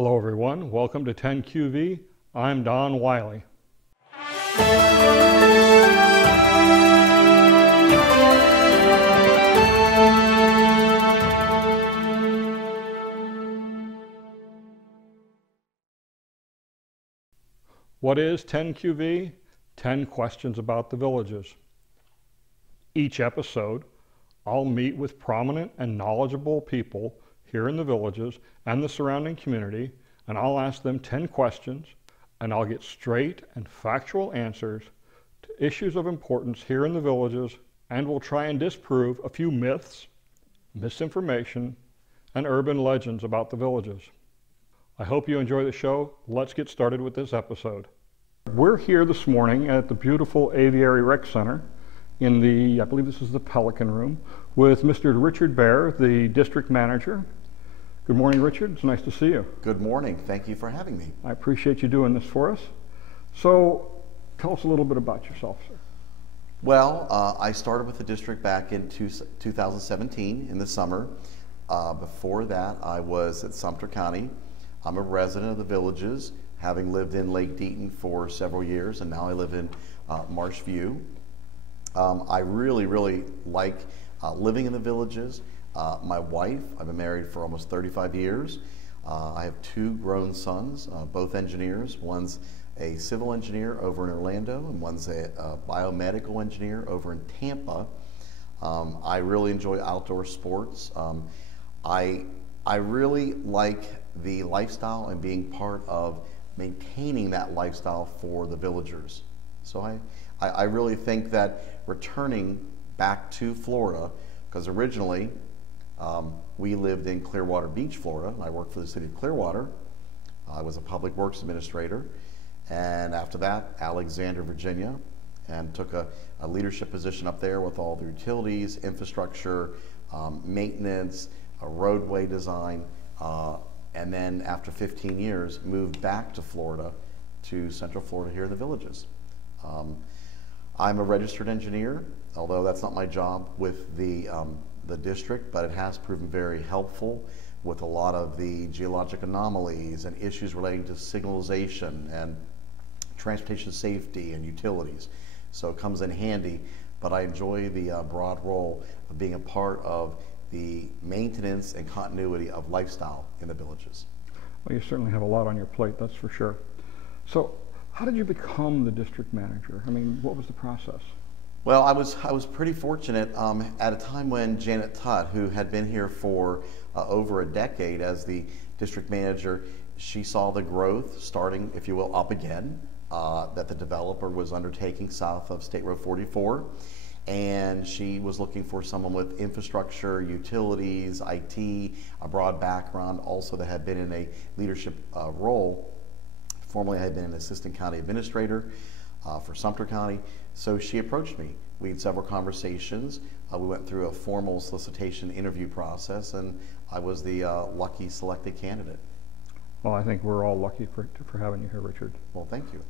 Hello everyone, welcome to 10QV. I'm Don Wiley. What is 10QV? 10 questions about the villages. Each episode, I'll meet with prominent and knowledgeable people here in the villages and the surrounding community, and I'll ask them 10 questions, and I'll get straight and factual answers to issues of importance here in the villages, and we'll try and disprove a few myths, misinformation, and urban legends about the villages. I hope you enjoy the show. Let's get started with this episode. We're here this morning at the beautiful Aviary Rec Center in the, I believe this is the Pelican Room, with Mr. Richard Baier, the district manager. Good morning, Richard. It's nice to see you. Good morning. Thank you for having me. I appreciate you doing this for us. So, tell us a little bit about yourself, sir. Well, I started with the district back in 2017 in the summer. Before that, I was at Sumter County. I'm a resident of the villages, having lived in Lake Deaton for several years, and now I live in Marsh View. I really like living in the villages. My wife, I've been married for almost 35 years. I have two grown sons, both engineers. One's a civil engineer over in Orlando, and one's a biomedical engineer over in Tampa. I really enjoy outdoor sports. I really like the lifestyle and being part of maintaining that lifestyle for the villagers. So I really think that returning back to Florida, because originally we lived in Clearwater Beach, Florida. I worked for the city of Clearwater. I was a public works administrator. And after that, Alexander, Virginia, and took a leadership position up there with all the utilities, infrastructure, maintenance, roadway design. And then after 15 years, moved back to Florida, to Central Florida here in the villages. I'm a registered engineer, although that's not my job with the district, but it has proven very helpful with a lot of the geologic anomalies and issues relating to signalization and transportation safety and utilities. So it comes in handy, but I enjoy the broad role of being a part of the maintenance and continuity of lifestyle in the villages. Well, you certainly have a lot on your plate, that's for sure. So, how did you become the district manager? I mean, what was the process? Well, I was pretty fortunate at a time when Janet Tutt, who had been here for over a decade as the district manager, she saw the growth starting, if you will, up again, that the developer was undertaking south of State Road 44. And she was looking for someone with infrastructure, utilities, IT, a broad background, also that had been in a leadership role. Formerly, I had been an assistant county administrator for Sumter County. So she approached me. We had several conversations. We went through a formal solicitation interview process, and I was the lucky selected candidate. Well, I think we're all lucky for having you here, Richard. Well, thank you.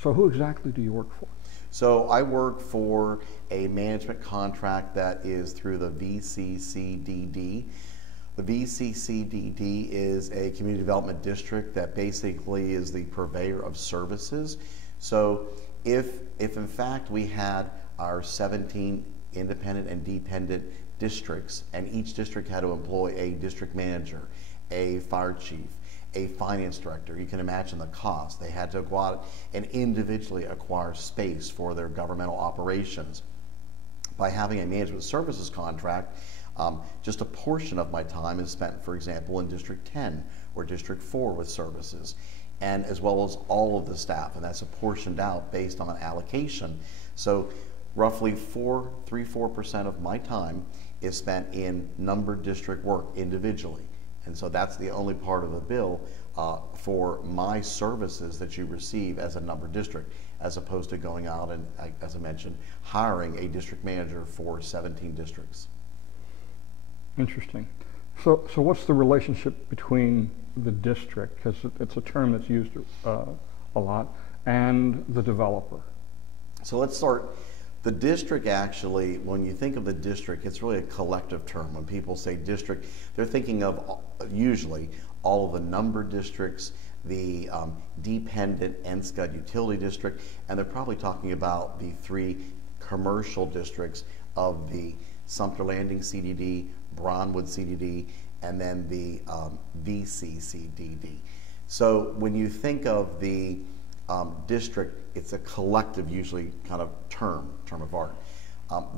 So who exactly do you work for? So I work for a management contract that is through the VCCDD. The VCCDD is a community development district that basically is the purveyor of services. So if in fact we had our 17 independent and dependent districts, and each district had to employ a district manager, a fire chief, a finance director, you can imagine the cost. They had to go out and individually acquire space for their governmental operations. By having a management services contract, just a portion of my time is spent, for example, in District 10 or District 4 with services, and as well as all of the staff, and that's apportioned out based on an allocation. So roughly 3-4% of my time is spent in numbered district work individually. And so that's the only part of the bill for my services that you receive as a numbered district, as opposed to going out and, as I mentioned, hiring a district manager for 17 districts. Interesting. So what's the relationship between the district, because it's a term that's used a lot, and the developer? So let's start. The district, actually, when you think of the district, it's really a collective term. When people say district, they're thinking of usually all of the numbered districts, the dependent NSCUD utility district, and they're probably talking about the 3 commercial districts of the Sumter Landing CDD, Brownwood CDD, and then the VCCDD. So when you think of the district, it's a collective, usually kind of term of art.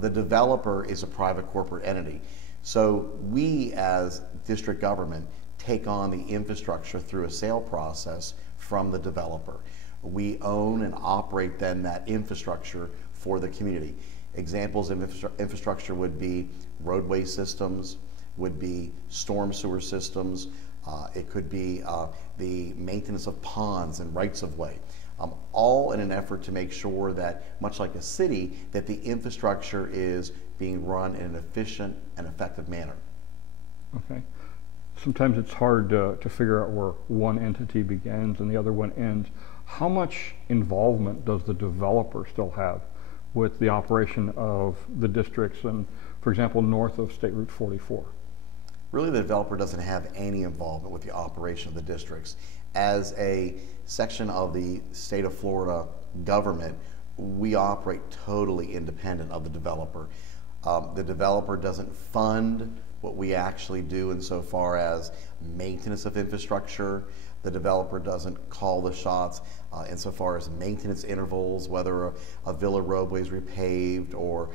The developer is a private corporate entity. So we as district government take on the infrastructure through a sale process from the developer. We own and operate then that infrastructure for the community. Examples of infrastructure would be roadway systems, would be storm sewer systems, it could be the maintenance of ponds and rights of way. All in an effort to make sure that, much like a city, that the infrastructure is being run in an efficient and effective manner. Okay. Sometimes it's hard to figure out where one entity begins and the other one ends. How much involvement does the developer still have with the operation of the districts and, for example, north of State Route 44? Really, the developer doesn't have any involvement with the operation of the districts. As a section of the state of Florida government, we operate totally independent of the developer. The developer doesn't fund what we actually do insofar as maintenance of infrastructure. The developer doesn't call the shots insofar as maintenance intervals, whether a villa roadway is repaved or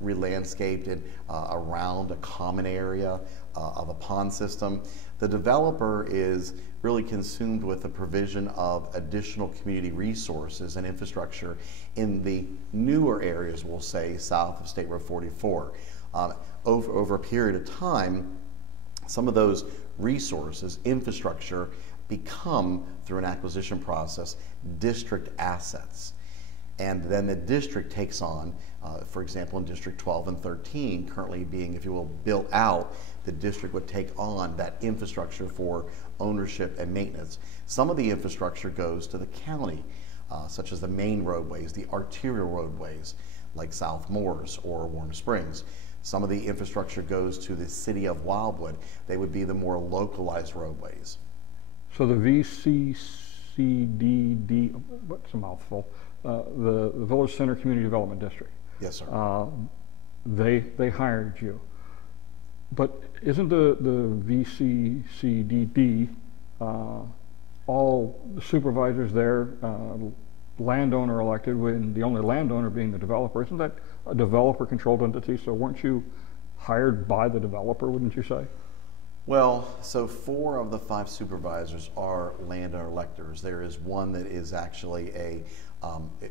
re-landscaped around a common area of a pond system. The developer is really consumed with the provision of additional community resources and infrastructure in the newer areas, we'll say, south of State Road 44. Over a period of time, some of those resources, infrastructure, become, through an acquisition process, district assets. And then the district takes on, for example, in District 12 and 13, currently being, if you will, built out, the district would take on that infrastructure for ownership and maintenance. Some of the infrastructure goes to the county, such as the main roadways, the arterial roadways, like South Moores or Warm Springs. Some of the infrastructure goes to the city of Wildwood. They would be the more localized roadways. So the VCCDD, what's a mouthful, the Village Center Community Development District. Yes, sir. They hired you. But isn't the VCCDD, all the supervisors there, landowner elected, when the only landowner being the developer? Isn't that a developer-controlled entity? So weren't you hired by the developer, wouldn't you say? Well, so 4 of the 5 supervisors are landowner electors. There is one that is actually a,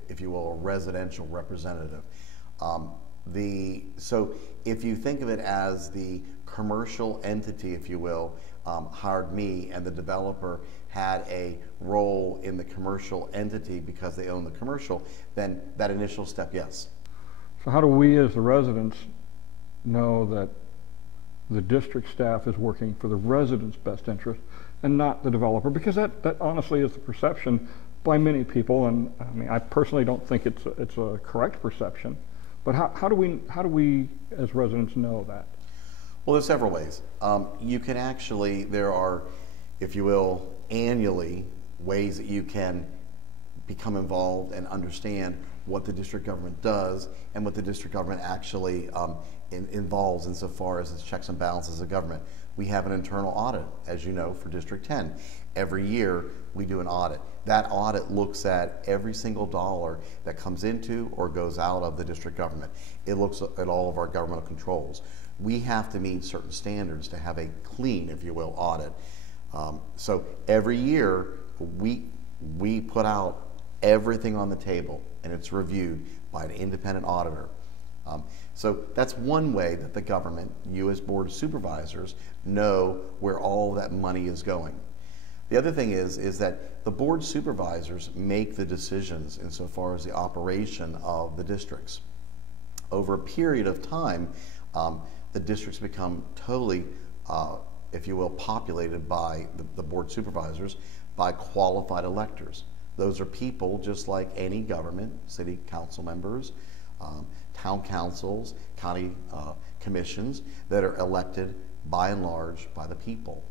if you will, a residential representative. So if you think of it as the commercial entity, if you will, hired me, and the developer had a role in the commercial entity because they own the commercial, then that initial step, yes. So how do we as the residents know that the district staff is working for the residents' best interest and not the developer? Because that honestly is the perception by many people, and I mean, I personally don't think it's a correct perception. But how do we as residents know that? Well, there's several ways. You can actually, there are, if you will, annually ways that you can become involved and understand what the district government does and what the district government actually involves insofar as its checks and balances of government. We have an internal audit, as you know, for District 10. Every year we do an audit. That audit looks at every single dollar that comes into or goes out of the district government. It looks at all of our governmental controls. We have to meet certain standards to have a clean, if you will, audit. So every year we put out everything on the table and it's reviewed by an independent auditor. So that's one way that the government, you as Board of Supervisors, know where all that money is going. The other thing is that the Board of Supervisors make the decisions insofar as the operation of the districts. Over a period of time, the districts become totally, if you will, populated by the Board of Supervisors by qualified electors. Those are people just like any government, city council members, town councils, county commissions that are elected by and large by the people.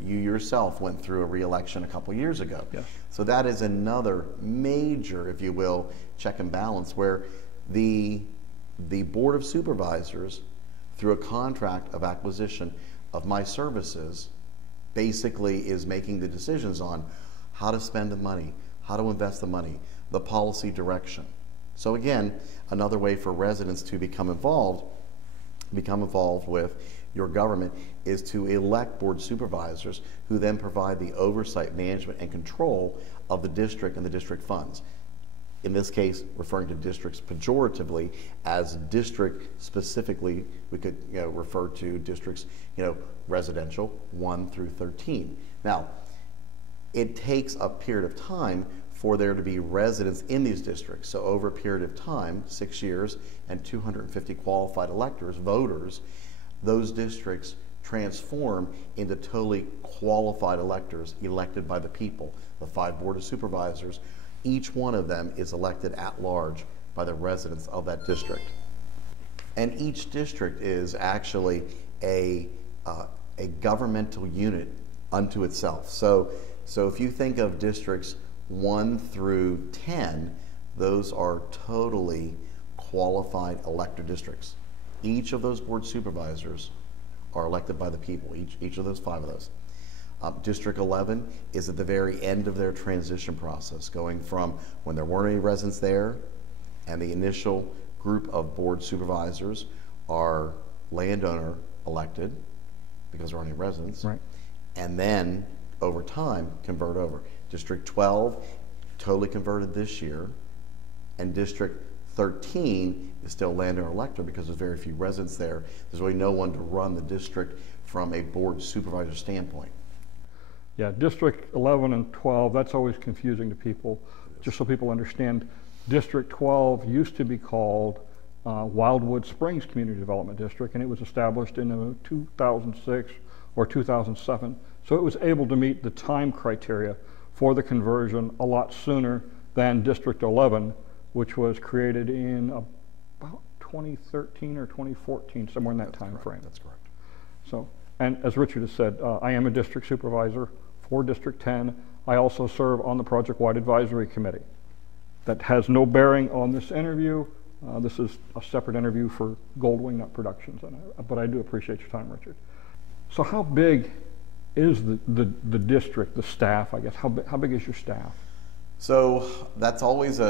You yourself went through a re-election a couple years ago. Yes. So that is another major, if you will, check and balance where the Board of Supervisors, through a contract of acquisition of my services, basically is making the decisions on how to spend the money, how to invest the money, the policy direction. So again, another way for residents to become involved with your government is to elect board supervisors who then provide the oversight, management, and control of the district and the district funds. In this case, referring to districts pejoratively, as district specifically, we could refer to districts, residential 1 through 13. Now, it takes a period of time for there to be residents in these districts. So over a period of time, 6 years, and 250 qualified electors, voters, those districts transform into totally qualified electors elected by the people. The 5 Board of Supervisors, each one of them is elected at large by the residents of that district. And each district is actually a governmental unit unto itself. So if you think of districts 1 through 10, those are totally qualified elector districts. Each of those board supervisors are elected by the people, each of those 5 of those. District 11 is at the very end of their transition process, going from when there weren't any residents there, and the initial group of board supervisors are landowner elected because there aren't any residents, right, and then over time convert over. District 12 totally converted this year, and District 13 is still landowner elector because there's very few residents there. There's really no one to run the district from a board supervisor standpoint. Yeah, District 11 and 12, that's always confusing to people. Just so people understand, District 12 used to be called Wildwood Springs Community Development District, and it was established in 2006 or 2007. So it was able to meet the time criteria for the conversion a lot sooner than District 11, which was created in about 2013 or 2014, somewhere in that time frame. That's correct. So, and as Richard has said, I am a district supervisor for District 10. I also serve on the Project-Wide Advisory Committee. That has no bearing on this interview. This is a separate interview for Gold Wingnut Productions, but I do appreciate your time, Richard. So how big is the district, the staff, I guess? How big is your staff? So that's always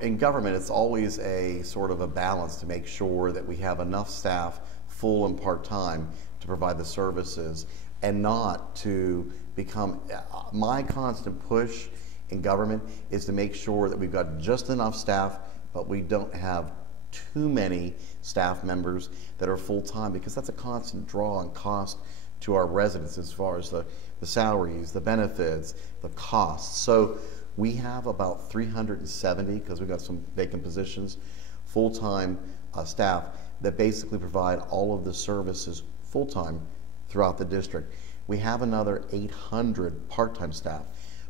in government, it's always a sort of a balance to make sure that we have enough staff, full and part-time, to provide the services, and not to become, my constant push in government is to make sure that we've got just enough staff, but we don't have too many staff members that are full-time, because that's a constant draw and cost to our residents as far as the salaries, the benefits, the costs. So we have about 370, because we've got some vacant positions, full-time staff that basically provide all of the services full-time throughout the district. We have another 800 part-time staff.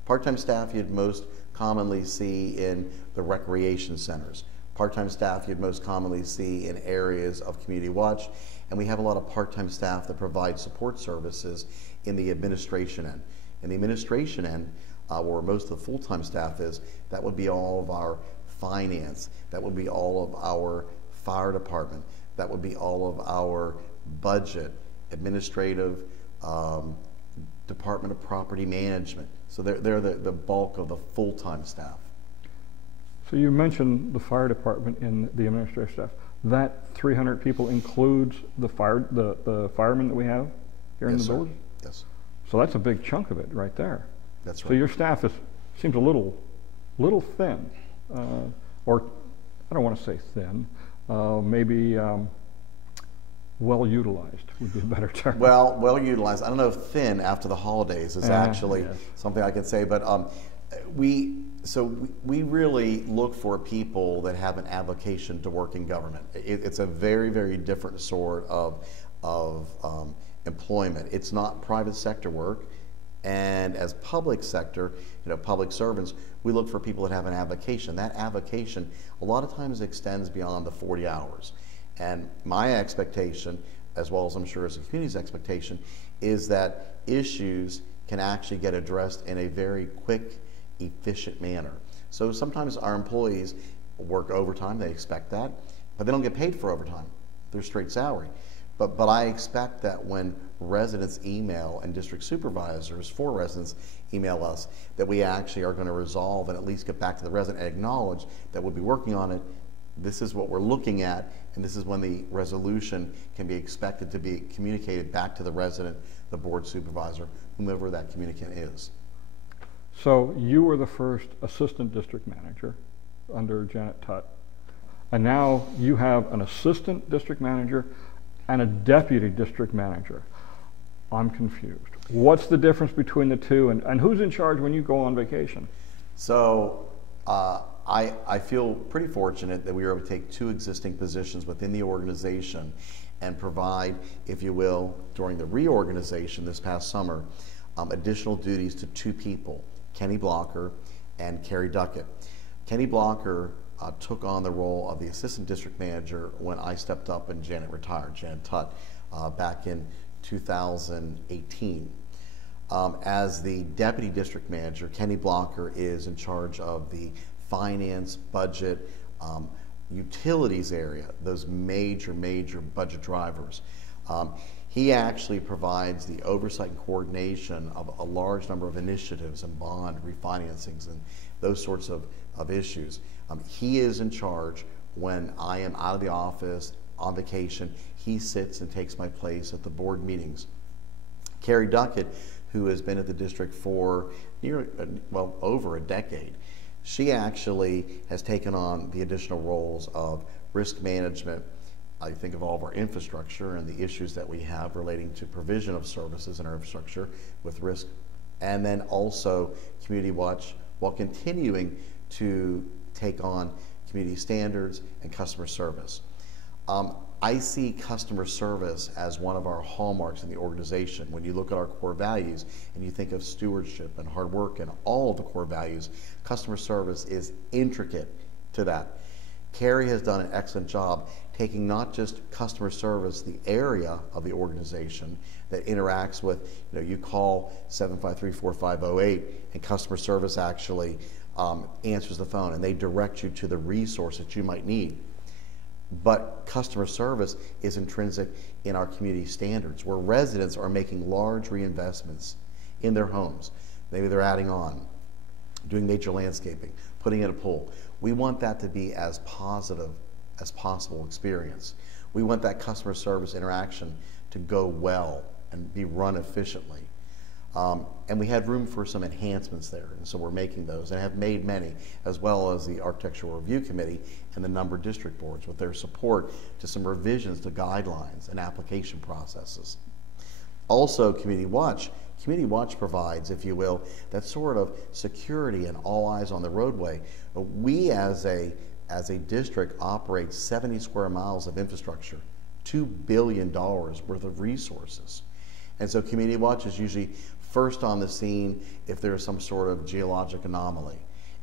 Part-time staff you'd most commonly see in the recreation centers. Part-time staff you'd most commonly see in areas of community watch. And we have a lot of part-time staff that provide support services in the administration end. In the administration end, where most of the full-time staff is, that would be all of our finance, that would be all of our fire department, that would be all of our budget, administrative, Department of Property Management. So they're the bulk of the full-time staff. So you mentioned the fire department and the administrative staff. That 300 people includes the firemen that we have here in the village? Yes. So that's a big chunk of it right there. That's right. So your staff seems a little thin, or I don't want to say thin, maybe well utilized would be a better term. Well utilized. I don't know if thin after the holidays is actually something I could say, but we really look for people that have an application to work in government. It's a very, very different sort of employment. It's not private sector work. And as public sector, public servants, we look for people that have an avocation. That avocation a lot of times extends beyond the 40 hours. And my expectation, as well as I'm sure as the community's expectation, is that issues can actually get addressed in a very quick, efficient manner. So sometimes our employees work overtime, they expect that, but they don't get paid for overtime. They're straight salary. But I expect that when residents email and district supervisors for residents email us, that we actually are going to resolve and at least get back to the resident and acknowledge that we'll be working on it. This is what we're looking at, and this is when the resolution can be expected to be communicated back to the resident, the board supervisor, whomever that communicant is. So you were the first assistant district manager under Janet Tutt, and now you have an assistant district manager and a deputy district manager. I'm confused. What's the difference between the two, and who's in charge when you go on vacation? So I feel pretty fortunate that we were able to take two existing positions within the organization and provide, if you will, during the reorganization this past summer, additional duties to two people, Kenny Blocker and Carrie Duckett. Kenny Blocker took on the role of the assistant district manager when I stepped up and Janet retired, Janet Tutt, back in 2018. As the deputy district manager, Kenny Blocker is in charge of the finance, budget, utilities area, those major budget drivers. He actually provides the oversight and coordination of a large number of initiatives and bond refinancings and those sorts of issues. He is in charge when I am out of the office, on vacation. He sits and takes my place at the board meetings. Carrie Duckett, who has been at the district for over a decade, she actually has taken on the additional roles of risk management. I think of all of our infrastructure and the issues that we have relating to provision of services in our infrastructure with risk, and then also Community Watch, while continuing to take on community standards and customer service. I see customer service as one of our hallmarks in the organization. When you look at our core values and you think of stewardship and hard work and all of the core values, customer service is intricate to that. Carrie has done an excellent job taking not just customer service, the area of the organization that interacts with, you call 753-4508 and customer service actually answers the phone and they direct you to the resource that you might need. But customer service is intrinsic in our community standards, where residents are making large reinvestments in their homes. Maybe they're adding on, doing major landscaping, putting in a pool. We want that to be as positive as possible experience. We want that customer service interaction to go well and be run efficiently. And we had room for some enhancements there, and so we're making those and have made many, as well as the Architectural Review Committee and the number of district boards with their support to some revisions to guidelines and application processes. Also, Community Watch provides, if you will, that sort of security and all eyes on the roadway. We as a district operate 70 square miles of infrastructure, $2 billion worth of resources. And so Community Watch is usually first on the scene if there's some sort of geologic anomaly,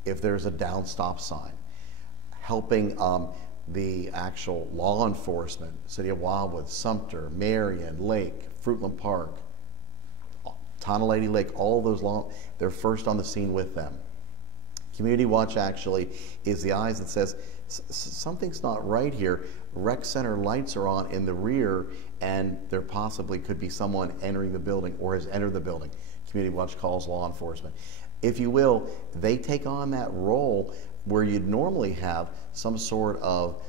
if there's a down stop sign, helping the actual law enforcement, City of Wildwood, Sumter, Marion, Lake, Fruitland Park, Tonalady Lake, all those they're first on the scene with them. Community Watch actually is the eyes that says, something's not right here. Rec center lights are on in the rear and there possibly could be someone entering the building or has entered the building. Community Watch calls law enforcement. If you will, they take on that role where you'd normally have some sort of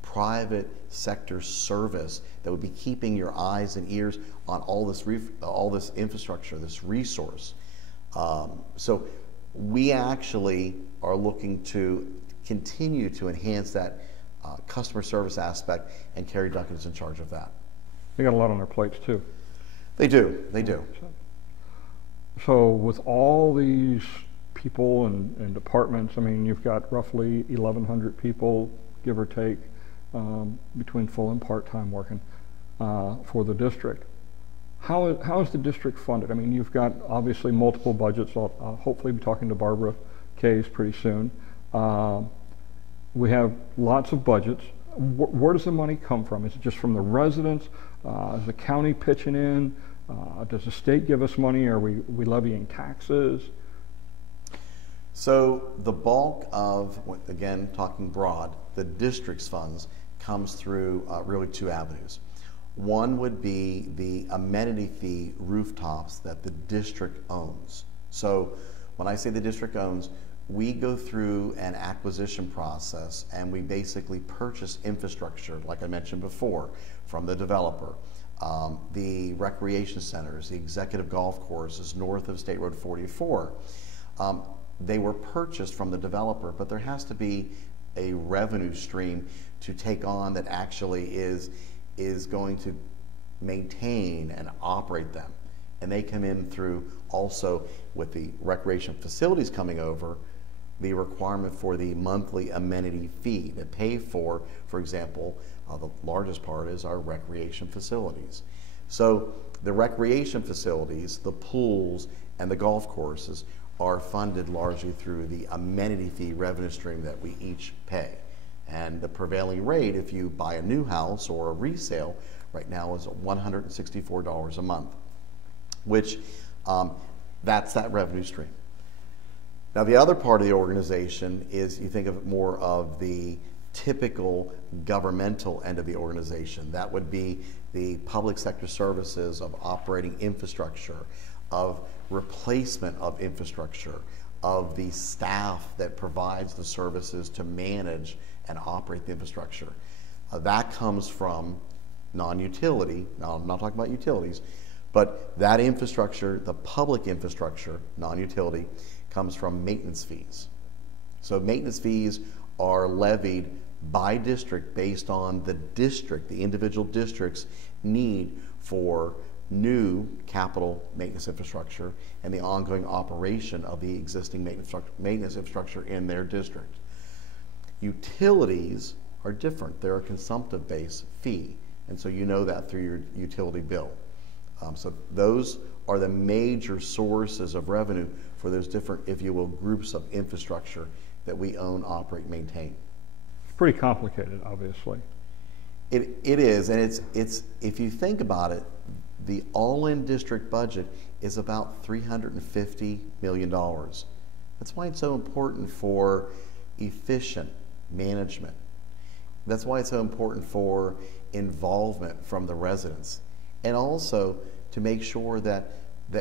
private sector service that would be keeping your eyes and ears on all this infrastructure, this resource. So we actually are looking to continue to enhance that customer service aspect, and Carrie Duckett is in charge of that. They got a lot on their plates too. They do, they do. So with all these people and departments, I mean, you've got roughly 1,100 people, give or take, between full and part-time working for the district. How is the district funded? I mean, you've got obviously multiple budgets. I'll hopefully be talking to Barbara Case pretty soon. We have lots of budgets. Where does the money come from? Is it just from the residents? Is the county pitching in? Does the state give us money? Are we levying taxes? So the bulk of, again, talking broad, the district's funds comes through really two avenues. One would be the amenity fee rooftops that the district owns. So when I say the district owns, we go through an acquisition process and we basically purchase infrastructure, like I mentioned before, from the developer. The recreation centers, the executive golf courses north of State Road 44, they were purchased from the developer, but there has to be a revenue stream to take on that actually is going to maintain and operate them. And they come in through also with the recreation facilities coming over, the requirement for the monthly amenity fee to pay for example, the largest part is our recreation facilities. So the recreation facilities, the pools, and the golf courses are funded largely through the amenity fee revenue stream that we each pay. And the prevailing rate, if you buy a new house or a resale, right now is $164 a month, which that's that revenue stream. Now the other part of the organization is, you think of it more of the typical governmental end of the organization. That would be the public sector services of operating infrastructure, of replacement of infrastructure, of the staff that provides the services to manage and operate the infrastructure. That comes from non-utility. Now, I'm not talking about utilities, but that infrastructure, the public infrastructure, non-utility, comes from maintenance fees. So maintenance fees are levied by district based on the district, the individual district's need for new capital maintenance infrastructure and the ongoing operation of the existing maintenance infrastructure in their district. Utilities are different. They're a consumptive-based fee, and so you know that through your utility bill. So those are the major sources of revenue for those different, if you will, groups of infrastructure that we own, operate, maintain. It's pretty complicated, obviously. It is, and it's if you think about it, the all-in district budget is about $350 million. That's why it's so important for efficient management. That's why it's so important for involvement from the residents, and also to make sure that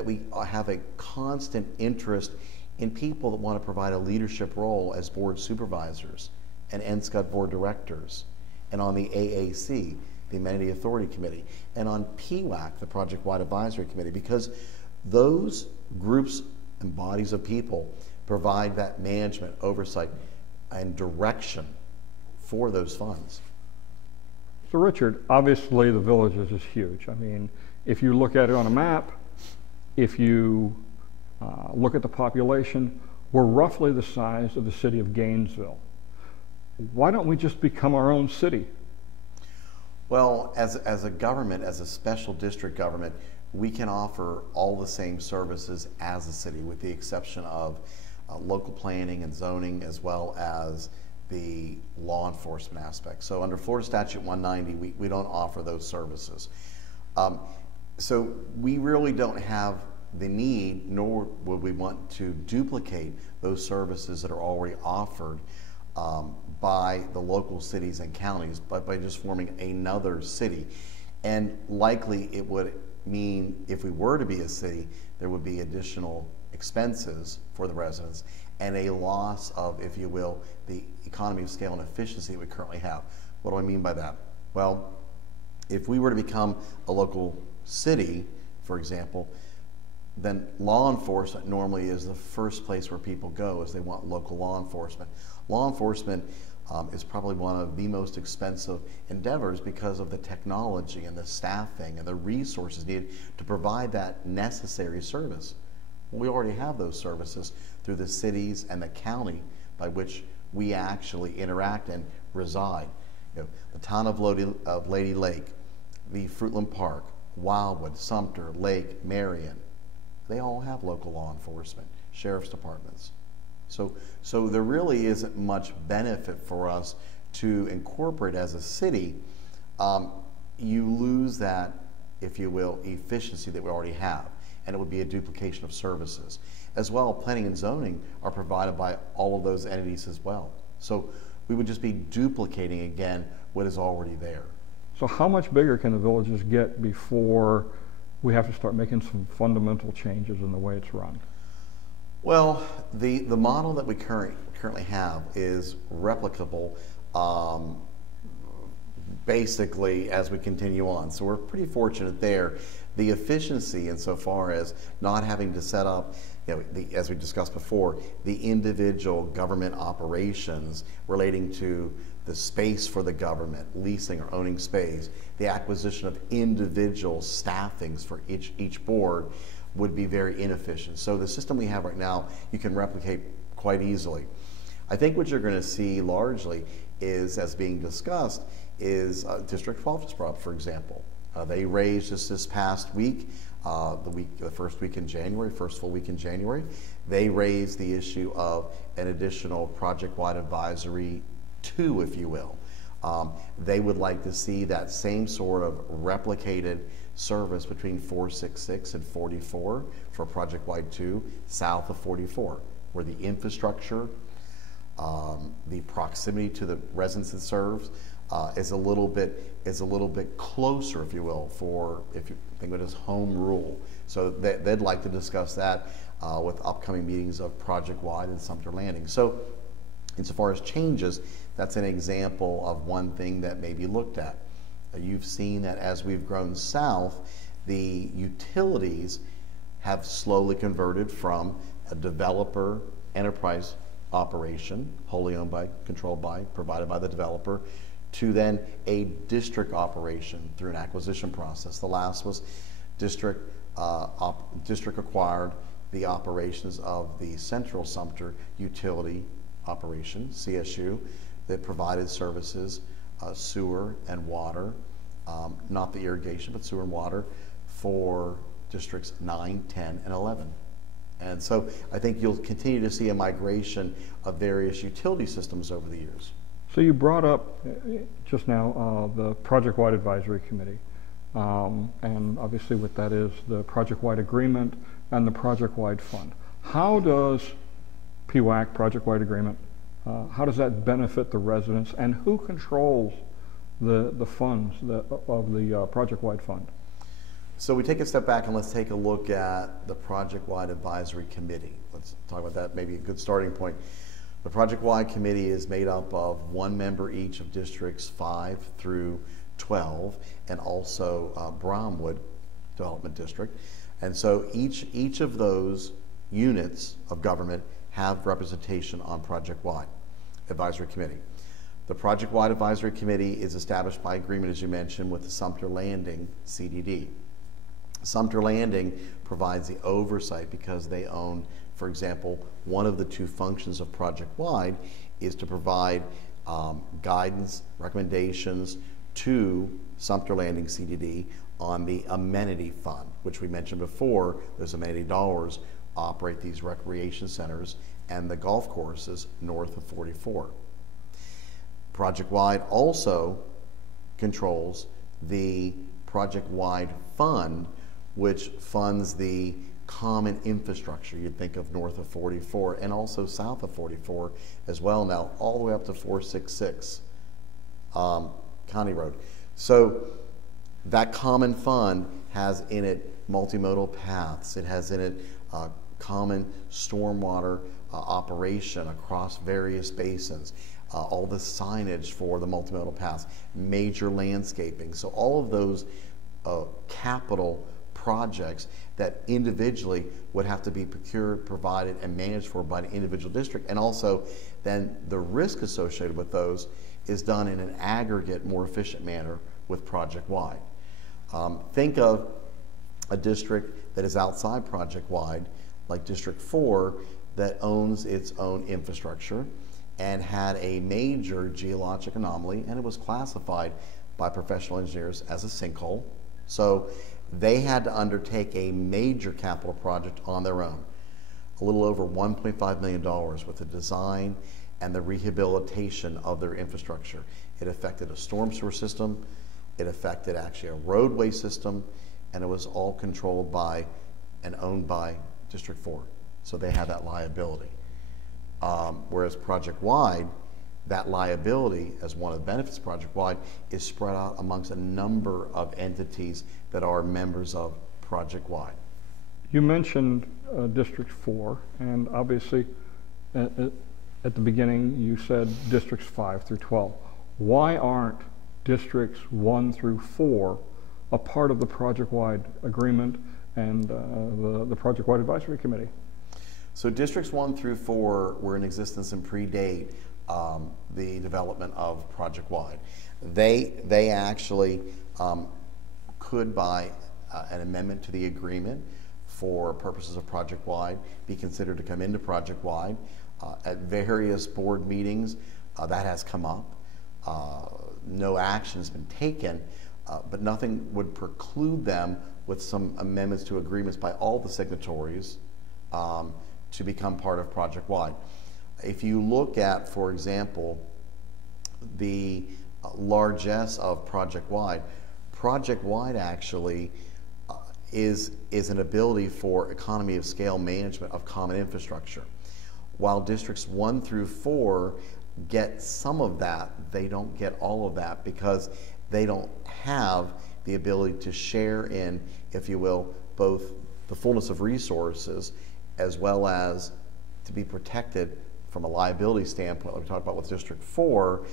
we have a constant interest in people that want to provide a leadership role as board supervisors and NSCUD board directors, and on the AAC, the Amenity Authority Committee, and on PWAC, the Project-Wide Advisory Committee, because those groups and bodies of people provide that management, oversight, and direction for those funds. So Richard, obviously the Villages is huge. I mean, if you look at it on a map, if you look at the population, we're roughly the size of the city of Gainesville. Why don't we just become our own city? Well, as a government, as a special district government, we can offer all the same services as a city, with the exception of local planning and zoning, as well as the law enforcement aspect. So under Florida Statute 190, we don't offer those services. So we really don't have the need, nor would we want to duplicate those services that are already offered by the local cities and counties, but by just forming another city. And likely it would mean, if we were to be a city, there would be additional expenses for the residents and a loss of, if you will, the economy of scale and efficiency we currently have. What do I mean by that? Well, if we were to become a local city, for example, then law enforcement normally is the first place where people go, as they want local law enforcement. Law enforcement is probably one of the most expensive endeavors because of the technology and the staffing and the resources needed to provide that necessary service. We already have those services through the cities and the county by which we actually interact and reside. You know, the town of Lady Lake, the Fruitland Park, Wildwood, Sumter, Lake, Marion, they all have local law enforcement, sheriff's departments. So there really isn't much benefit for us to incorporate as a city, you lose that, if you will, efficiency that we already have, and it would be a duplication of services. As well, planning and zoning are provided by all of those entities as well. So we would just be duplicating again what is already there. So how much bigger can the villages get before we have to start making some fundamental changes in the way it's run? Well, the model that we currently have is replicable basically as we continue on. So we're pretty fortunate there. The efficiency insofar as not having to set up, as we discussed before, the individual government operations relating to the space for the government, leasing or owning space, the acquisition of individual staffings for each board would be very inefficient. So the system we have right now, you can replicate quite easily. I think what you're going to see largely is, as being discussed, is District 12 just brought up, for example. They raised just this past week, the first week in January, first full week in January, they raised the issue of an additional project-wide advisory 2, if you will. They would like to see that same sort of replicated service between 466 and 44 for project-wide 2, south of 44, where the infrastructure, the proximity to the residents it serves is a little bit closer, if you will, for, if you think of it as home rule. So they'd like to discuss that with upcoming meetings of project-wide and Sumter Landing. So insofar as changes, that's an example of one thing that may be looked at. You've seen that as we've grown south, the utilities have slowly converted from a developer enterprise operation, wholly owned by, controlled by, provided by the developer, to then a district operation through an acquisition process. The last was district acquired the operations of the Central Sumter Utility Operation, CSU, that provided services, sewer and water, not the irrigation, but sewer and water for districts 9, 10, and 11. And so I think you'll continue to see a migration of various utility systems over the years. So you brought up just now the project-wide advisory committee, and obviously what that is, the project-wide agreement and the project-wide fund. How does PWAC, project-wide agreement, how does that benefit the residents, and who controls the funds of the project-wide fund? So we take a step back and let's take a look at the project-wide advisory committee. Let's talk about that, maybe a good starting point. The project-wide committee is made up of one member each of districts 5 through 12, and also Brownwood Development District. And so each of those units of government have representation on project-wide advisory committee. The project-wide advisory committee is established by agreement, as you mentioned, with the Sumter Landing CDD. Sumter Landing provides the oversight because they own, for example, one of the 2 functions of project-wide is to provide guidance, recommendations to Sumter Landing CDD on the amenity fund, which we mentioned before. Those amenity dollars operate these recreation centers and the golf courses north of 44. Project-wide also controls the project-wide fund, which funds the common infrastructure. You'd think of north of 44 and also south of 44 as well now, all the way up to 466 County Road. So that common fund has in it multimodal paths. It has in it common stormwater operation across various basins, all the signage for the multimodal paths, major landscaping. So all of those capital projects that individually would have to be procured, provided, and managed for by an individual district, and also then the risk associated with those is done in an aggregate, more efficient manner with project-wide. Think of a district that is outside project-wide, like District 4, that owns its own infrastructure and had a major geologic anomaly, and it was classified by professional engineers as a sinkhole. So they had to undertake a major capital project on their own, a little over $1.5 million with the design and the rehabilitation of their infrastructure. It affected a storm sewer system, it affected actually a roadway system, and it was all controlled by and owned by District 4. So they had that liability. Whereas project-wide, that liability, as one of the benefits project-wide, is spread out amongst a number of entities that are members of project-wide. You mentioned District 4, and obviously at the beginning you said Districts 5 through 12. Why aren't Districts 1 through 4 a part of the project-wide agreement and the project-wide advisory committee? So Districts 1 through 4 were in existence and predate the development of project-wide. They actually could, by an amendment to the agreement for purposes of project-wide, be considered to come into project-wide. At various board meetings, that has come up. No action has been taken, but nothing would preclude them with some amendments to agreements by all the signatories to become part of project-wide. If you look at, for example, the largesse of project-wide actually is an ability for economy of scale management of common infrastructure. While Districts 1 through 4 get some of that, they don't get all of that because they don't have the ability to share in, if you will, both the fullness of resources as well as to be protected from a liability standpoint, like we talked about with District 4,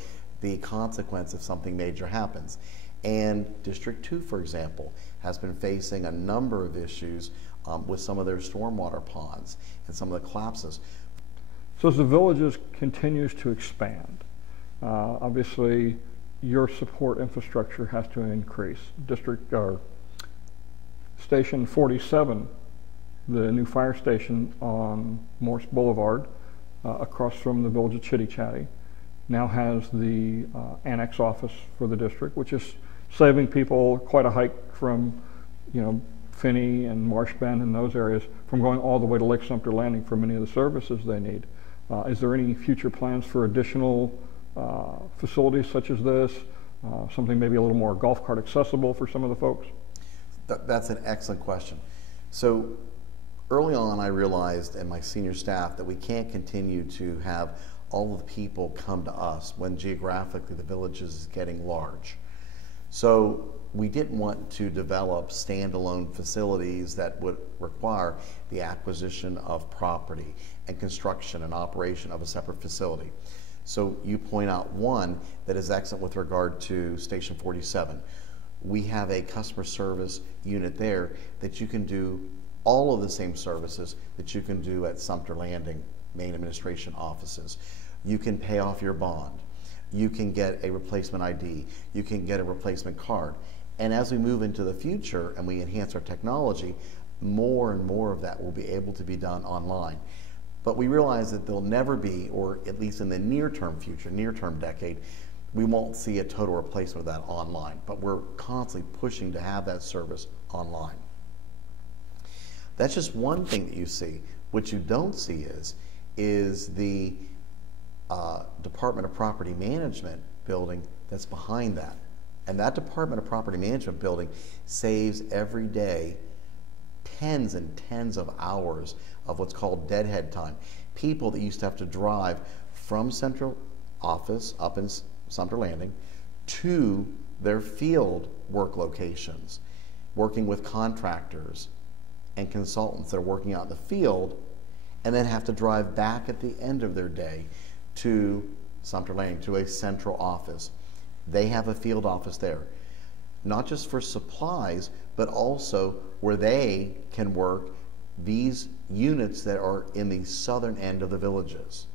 the consequence if something major happens. And District 2, for example, has been facing a number of issues with some of their stormwater ponds and some of the collapses. So as the villages continues to expand, obviously your support infrastructure has to increase. Station 47, the new fire station on Morse Boulevard, across from the village of Chitty Chatty, now has the annex office for the district, which is saving people quite a hike from, Finney and Marsh Bend and those areas from going all the way to Lake Sumter Landing for many of the services they need. Is there any future plans for additional facilities such as this? Something maybe a little more golf cart accessible for some of the folks? That's an excellent question. So early on I realized, and my senior staff, that we can't continue to have all of the people come to us when geographically the village is getting large. So we didn't want to develop standalone facilities that would require the acquisition of property and construction and operation of a separate facility. So you point out one that is excellent with regard to Station 47. We have a customer service unit there that you can do all of the same services that you can do at Sumter Landing main administration offices. You can pay off your bond. You can get a replacement ID. You can get a replacement card. And as we move into the future and we enhance our technology, more and more of that will be able to be done online. But we realize that there'll never be, or at least in the near-term future, near-term decade, we won't see a total replacement of that online. But we're constantly pushing to have that service online. That's just one thing that you see. What you don't see is the Department of Property Management building that's behind that. And that Department of Property Management building saves every day tens and tens of hours of what's called deadhead time. People that used to have to drive from central office up in Sumter Landing to their field work locations, working with contractors and consultants that are working out in the field, and then have to drive back at the end of their day to Sumter Landing, to a central office. They have a field office there, not just for supplies, but also where they can work these units that are in the southern end of the villages.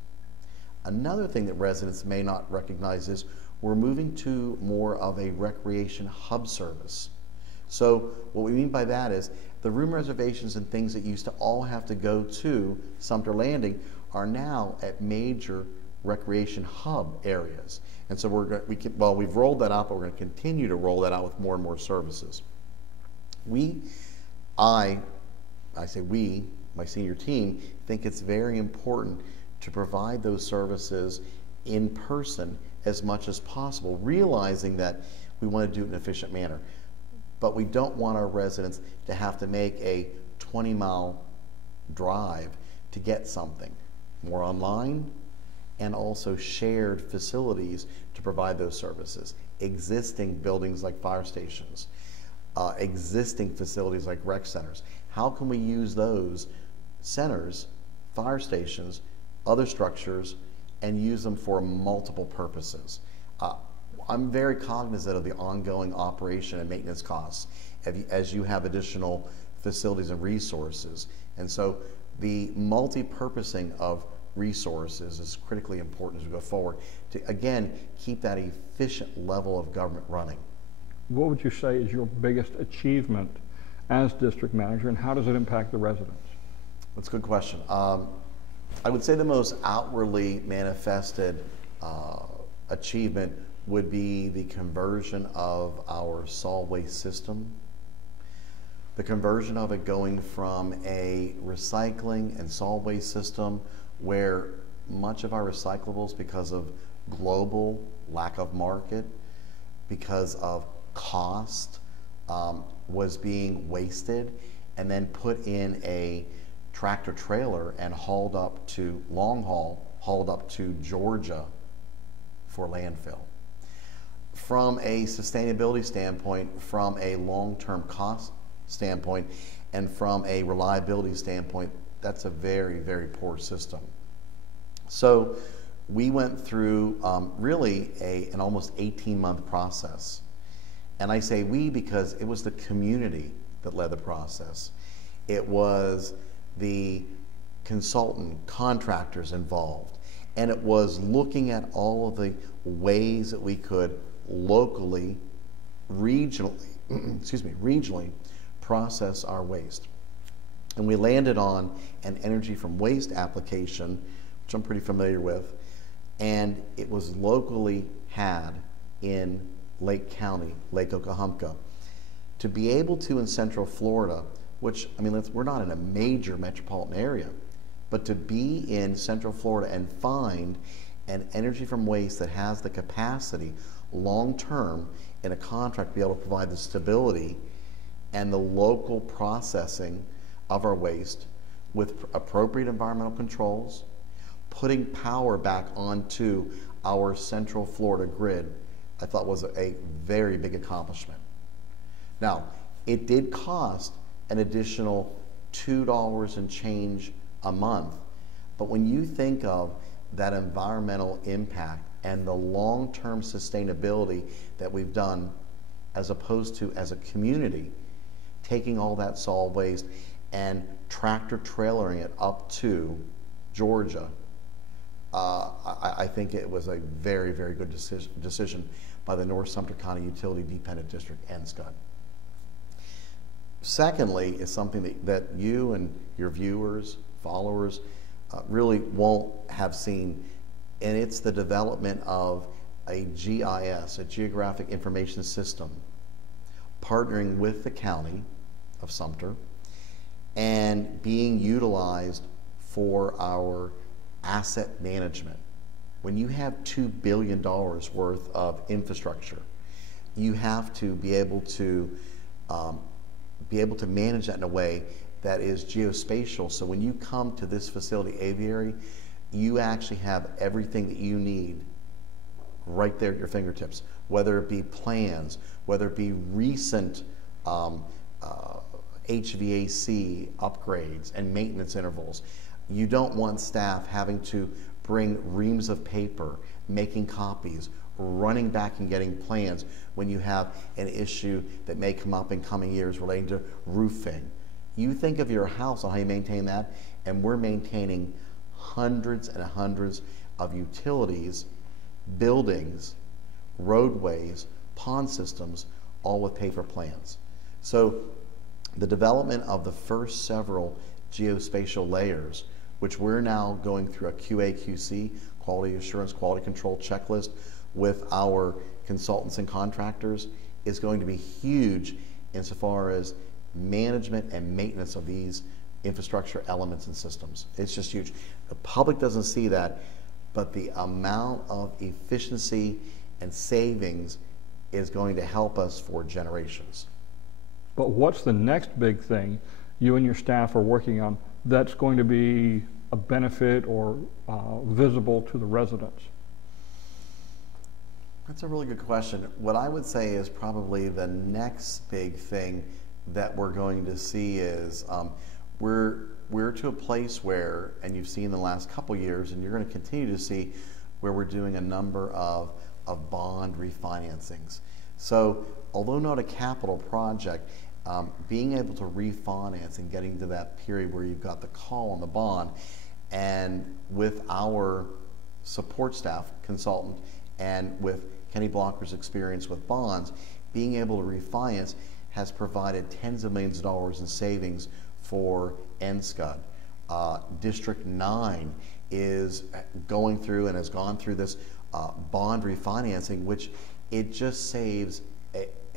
Another thing that residents may not recognize is we're moving to more of a recreation hub service. So what we mean by that is the room reservations and things that used to all have to go to Sumter Landing are now at major recreation hub areas. And so we've rolled that out, but we're going to continue to roll that out with more and more services. I say we, my senior team, think it's very important to provide those services in person as much as possible, realizing that we want to do it in an efficient manner. But we don't want our residents to have to make a 20-mile drive to get something. More online, and also shared facilities to provide those services. Existing buildings like fire stations, existing facilities like rec centers. How can we use those centers, fire stations, other structures, and use them for multiple purposes? I'm very cognizant of the ongoing operation and maintenance costs as you have additional facilities and resources. And so the multi-purposing of resources is critically important as we go forward to, again, keep that efficient level of government running. What would you say is your biggest achievement as district manager, and how does it impact the residents? That's a good question. I would say the most outwardly manifested achievement would be the conversion of our solid waste system. The conversion of it going from a recycling and solid waste system where much of our recyclables, because of global lack of market, because of cost, was being wasted and then put in a tractor trailer and hauled up to hauled up to Georgia for landfill. From a sustainability standpoint, from a long-term cost standpoint, and from a reliability standpoint, that's a very, very poor system. So we went through really an almost 18-month process. And I say we because it was the community that led the process. It was the consultant, contractors involved. And it was looking at all of the ways that we could locally, regionally, regionally process our waste. And we landed on an energy from waste application, which I'm pretty familiar with, and it was locally had in Lake County, Lake Oklahoma. To be able to, in Central Florida, which, I mean, we're not in a major metropolitan area, but to be in Central Florida and find an energy from waste that has the capacity long-term in a contract to be able to provide the stability and the local processing of our waste with appropriate environmental controls, putting power back onto our Central Florida grid, I thought was a very big accomplishment. Now, it did cost an additional $2 and change a month, but when you think of that environmental impact and the long-term sustainability that we've done, as opposed to as a community, taking all that solid waste and tractor trailering it up to Georgia, I think it was a very, very good decision by the North Sumter County Utility Dependent District and SCUD. Secondly, is something that you and your viewers, followers, really won't have seen, and it's the development of a GIS, a Geographic Information System, partnering with the County of Sumter and being utilized for our asset management. When you have $2 billion worth of infrastructure, you have to be able to manage that in a way that is geospatial. So when you come to this facility, Aviary, you actually have everything that you need right there at your fingertips, whether it be plans, whether it be recent HVAC upgrades and maintenance intervals. You don't want staff having to bring reams of paper, making copies, running back and getting plans when you have an issue that may come up in coming years relating to roofing. You think of your house and how you maintain that, and we're maintaining hundreds and hundreds of utilities, buildings, roadways, pond systems, all with paper plans. So the development of the first several geospatial layers, which we're now going through a QA/QC, quality assurance, quality control checklist with our consultants and contractors, is going to be huge insofar as management and maintenance of these infrastructure elements and systems. It's just huge. The public doesn't see that, but the amount of efficiency and savings is going to help us for generations. But what's the next big thing you and your staff are working on that's going to be a benefit or visible to the residents? That's a really good question. What I would say is probably the next big thing that we're going to see is we're to a place where, and you've seen in the last couple years, and you're going to continue to see, where we're doing a number of bond refinancings. So although not a capital project, being able to refinance and getting to that period where you've got the call on the bond, and with our support staff consultant and with Kenny Blocker's experience with bonds, being able to refinance has provided tens of millions of dollars in savings for NSCUD. District 9 is going through and has gone through this bond refinancing, which it just saves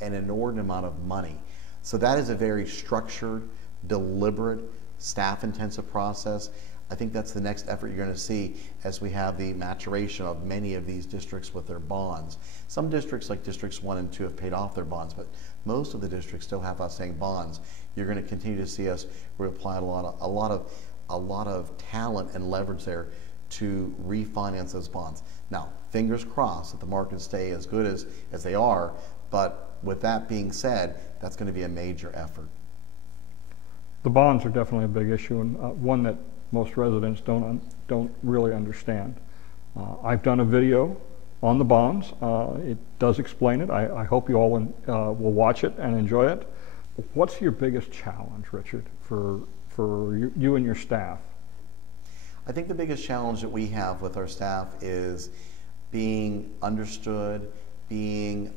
an inordinate amount of money. So that is a very structured, deliberate, staff-intensive process. I think that's the next effort you're going to see as we have the maturation of many of these districts with their bonds. Some districts, like districts 1 and 2, have paid off their bonds, but most of the districts still have outstanding bonds. You're going to continue to see us apply a lot of talent and leverage there to refinance those bonds. Now, fingers crossed that the markets stay as good as they are, but with that being said, that's going to be a major effort. The bonds are definitely a big issue, and one that most residents don't really understand. I've done a video on the bonds. It does explain it. I hope you all will watch it and enjoy it. What's your biggest challenge, Richard, for you and your staff? I think the biggest challenge that we have with our staff is being understood, being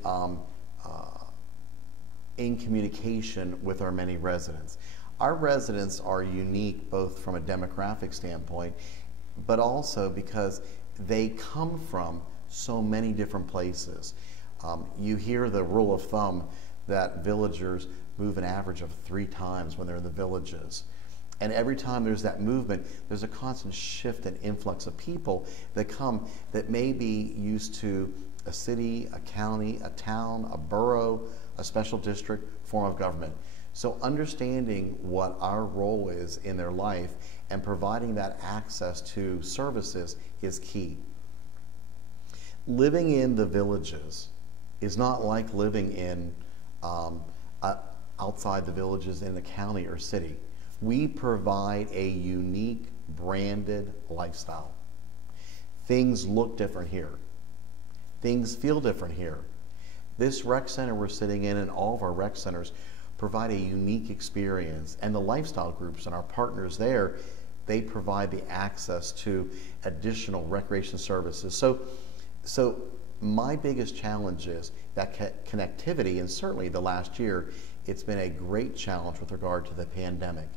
in communication with our many residents. Our residents are unique both from a demographic standpoint, but also because they come from so many different places. You hear the rule of thumb that villagers move an average of 3 times when they're in the villages. And every time there's that movement, there's a constant shift and influx of people that come that may be used to a city, a county, a town, a borough, a special district form of government. So understanding what our role is in their life and providing that access to services is key. Living in the villages is not like living in outside the villages in the county or city. We provide a unique branded lifestyle. Things look different here. Things feel different here. This rec center we're sitting in and all of our rec centers provide a unique experience, and the lifestyle groups and our partners there, they provide the access to additional recreation services. So my biggest challenge is that connectivity, and certainly the last year, it's been a great challenge with regard to the pandemic.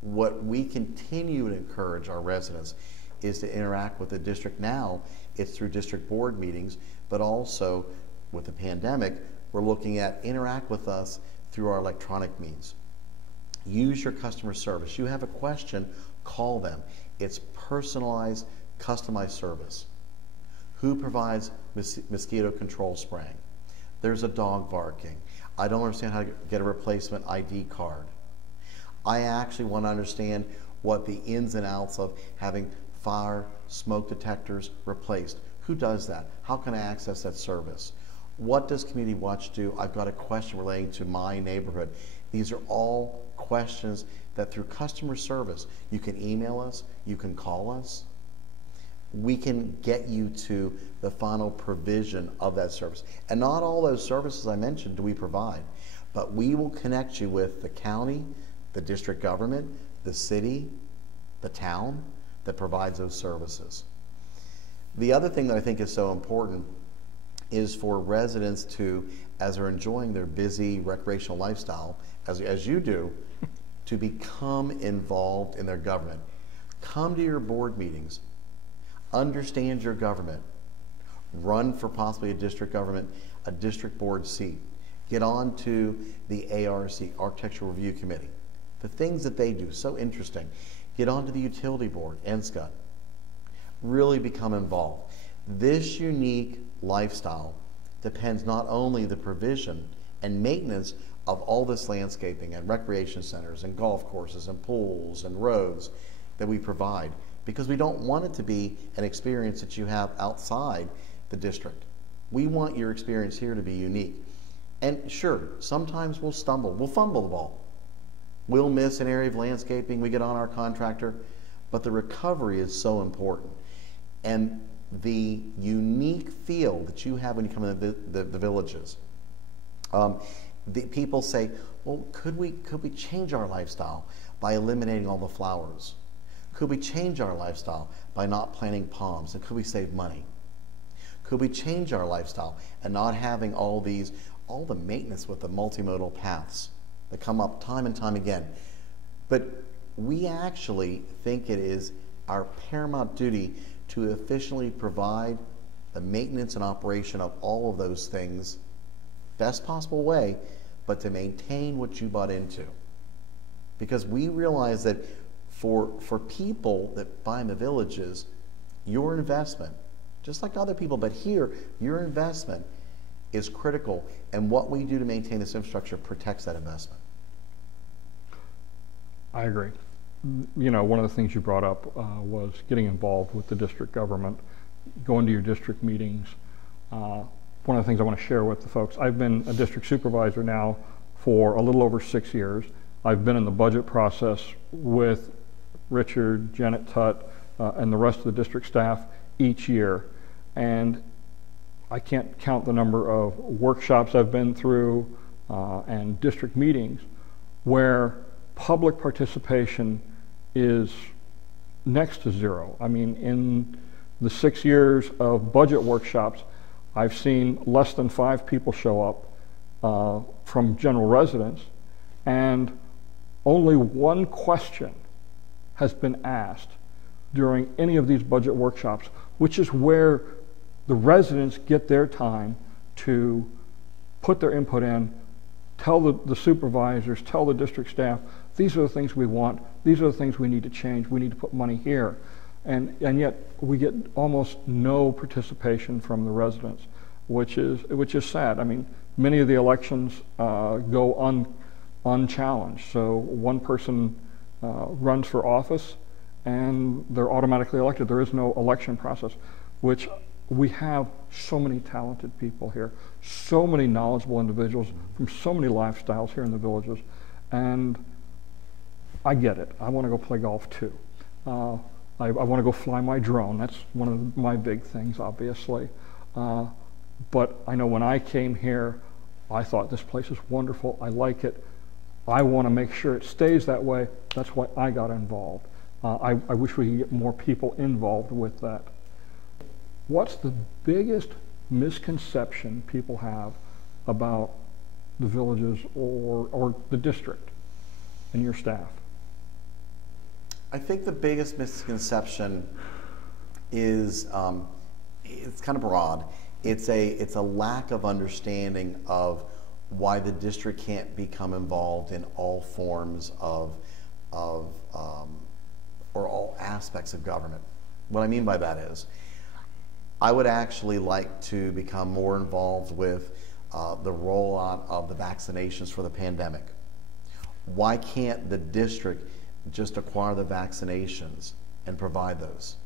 What we continue to encourage our residents is to interact with the district now. It's through district board meetings, but also with the pandemic, we're looking at interact with us through our electronic means. Use your customer service. You have a question, call them. It's personalized, customized service. Who provides mosquito control spraying? There's a dog barking. I don't understand how to get a replacement ID card. I actually want to understand what the ins and outs of having fire, smoke detectors replaced. Who does that? How can I access that service? What does Community Watch do? I've got a question relating to my neighborhood. These are all questions that through customer service, you can email us, you can call us. We can get you to the final provision of that service. And not all those services I mentioned do we provide, but we will connect you with the county, the district government, the city, the town that provides those services. The other thing that I think is so important is for residents to, as they're enjoying their busy recreational lifestyle, as you do, to become involved in their government. Come to your board meetings, understand your government, run for possibly a district government, a district board seat, get on to the ARC, Architectural Review Committee. the things that they do, so interesting. Get onto the utility board, NSCUT. Really become involved. This unique lifestyle depends not only the provision and maintenance of all this landscaping and recreation centers and golf courses and pools and roads that we provide, because we don't want it to be an experience that you have outside the district. We want your experience here to be unique. And sure, sometimes we'll stumble, we'll fumble the ball. We'll miss an area of landscaping, we get on our contractor, but the recovery is so important. And the unique feel that you have when you come into the villages. The people say, well, could we change our lifestyle by eliminating all the flowers? Could we change our lifestyle by not planting palms? And could we save money? Could we change our lifestyle and not having all the maintenance with the multimodal paths that come up time and time again? But we actually think it is our paramount duty to efficiently provide the maintenance and operation of all of those things best possible way, but to maintain what you bought into. Because we realize that for people that buy in the villages, your investment, just like other people, but here, your investment is critical, and what we do to maintain this infrastructure protects that investment. I agree. You know, one of the things you brought up was getting involved with the district government, going to your district meetings. One of the things I want to share with the folks, I've been a district supervisor now for a little over 6 years. I've been in the budget process with Richard, Janet Tutt, and the rest of the district staff each year. And I can't count the number of workshops I've been through and district meetings where public participation is next to zero. I mean, in the 6 years of budget workshops, I've seen less than 5 people show up from general residents, and only one question has been asked during any of these budget workshops, which is where the residents get their time to put their input in, tell the supervisors, tell the district staff, these are the things we want, these are the things we need to change, we need to put money here. And yet we get almost no participation from the residents, which is sad. I mean, many of the elections go unchallenged. So one person runs for office and they're automatically elected. There is no election process, which we have so many talented people here, so many knowledgeable individuals from so many lifestyles here in the villages. And I get it. I want to go play golf too. I want to go fly my drone. That's one of my big things, obviously. But I know when I came here, I thought this place is wonderful. I like it. I want to make sure it stays that way. That's why I got involved. I wish we could get more people involved with that. What's the biggest misconception people have about the villages or the district and your staff? I think the biggest misconception is, it's kind of broad. It's a lack of understanding of why the district can't become involved in all forms of or all aspects of government. What I mean by that is, I would actually like to become more involved with the rollout of the vaccinations for the pandemic. Why can't the district just acquire the vaccinations and provide those?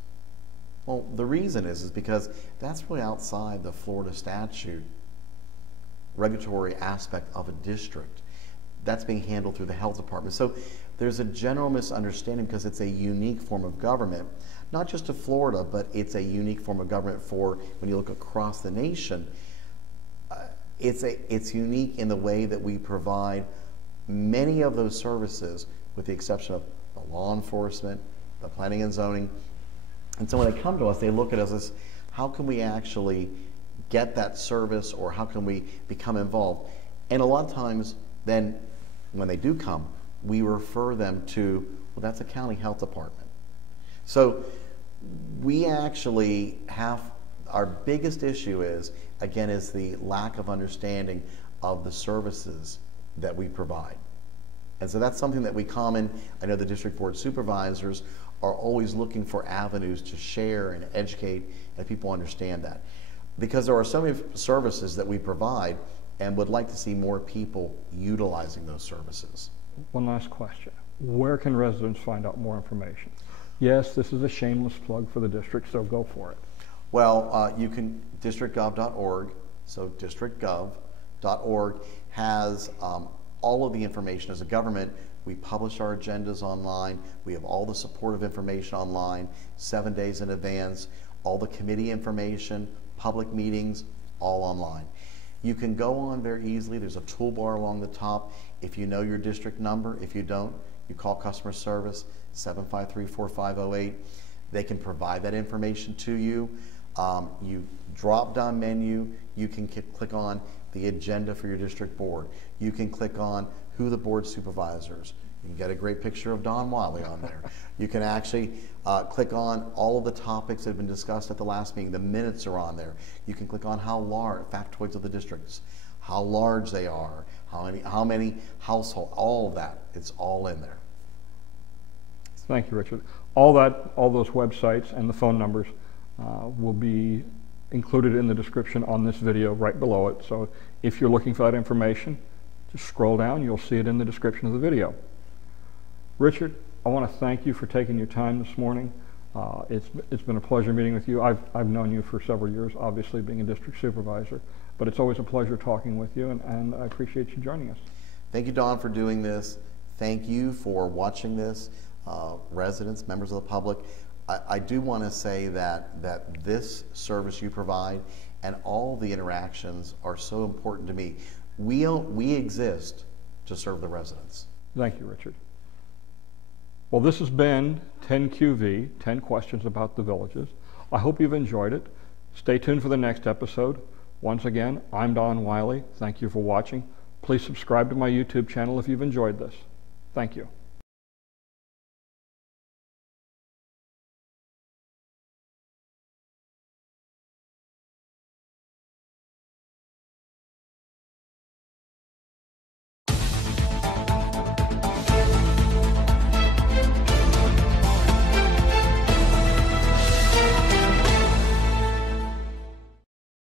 Well, the reason is because that's really outside the Florida statute regulatory aspect of a district. That's being handled through the health department. So there's a general misunderstanding because it's a unique form of government, not just to Florida, but it's a unique form of government for when you look across the nation. It's unique in the way that we provide many of those services, with the exception of the law enforcement, the planning and zoning. And so when they come to us, they look at us as, how can we actually get that service, or how can we become involved? And a lot of times then, when they do come, we refer them to, well, that's a county health department. So we actually have, our biggest issue is, again, is the lack of understanding of the services that we provide. And so that's something that I know the district board supervisors are always looking for avenues to share and educate, and people understand that. Because there are so many services that we provide and would like to see more people utilizing those services. One last question. Where can residents find out more information? Yes, this is a shameless plug for the district, so go for it. Well, you can, districtgov.org, so districtgov.org has all of the information. As a government, we publish our agendas online. We have all the supportive information online, 7 days in advance, all the committee information, public meetings, all online. You can go on very easily. There's a toolbar along the top. If you know your district number, if you don't, you call customer service, 753-4508. They can provide that information to you. You drop-down menu, you can click on the agenda for your district board. You can click on who the board supervisors. You can get a great picture of Don Wiley on there. You can actually click on all of the topics that have been discussed at the last meeting. The minutes are on there. You can click on how large, factoids of the districts, how large they are, how many households, all of that. It's all in there. Thank you, Richard. All those websites and the phone numbers will be included in the description on this video right below it. So if you're looking for that information, just scroll down, you'll see it in the description of the video. Richard, I want to thank you for taking your time this morning. It's been a pleasure meeting with you. I've known you for several years, obviously being a district supervisor, but it's always a pleasure talking with you, and I appreciate you joining us. Thank you, Don, for doing this. Thank you for watching this. Residents, members of the public, I do want to say that this service you provide and all the interactions are so important to me. We exist to serve the residents. Thank you, Richard. Well, this has been 10QV, 10 Questions About the Villages. I hope you've enjoyed it. Stay tuned for the next episode. Once again, I'm Don Wiley. Thank you for watching. Please subscribe to my YouTube channel if you've enjoyed this. Thank you.